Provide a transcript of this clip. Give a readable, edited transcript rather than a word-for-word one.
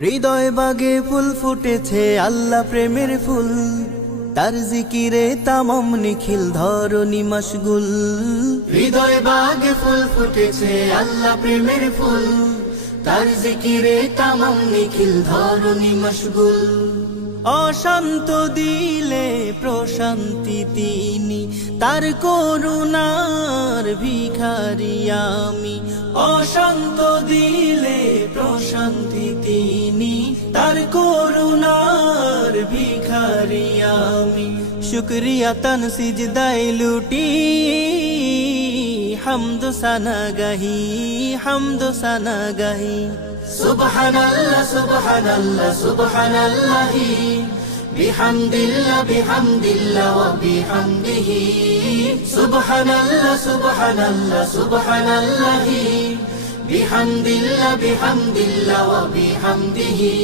হৃদয় বাগে ফুল ফুটেছে আল্লাহ প্রেমের ফুল, তার জিকিরে তামাম নিখিল ধরণী মশগুল। হৃদয় বাগে ফুল ফুটেছে আল্লাহ প্রেমের ফুল, তার জিকিরে তামাম নিখিল ধরণী মশগুল। অশান্ত দিলে প্রশান্তি তিনি, তার করুণার ভিখারি আমি। অশান্ত দিলে প্রশান্তি তিনি, তার করুণার ভিখারি আমি। শুকরিয়া তান সিজদায় লুটি, হামদ সানা গাহি, হামদ সানা গাহি। সুবহানাল্লাহ সুবহানাল্লাহ সুবহানাল্লাহি, বিহামদিল্লাহ বিহামদিল্লাহ ওয়া বিহামদিহি। সুবহানাল্লাহ সুবহানাল্লাহ সুবহানাল্লাহি, বিহামদিল্লাহ বিহামদিল্লাহ ওয়া বিহামদিহি।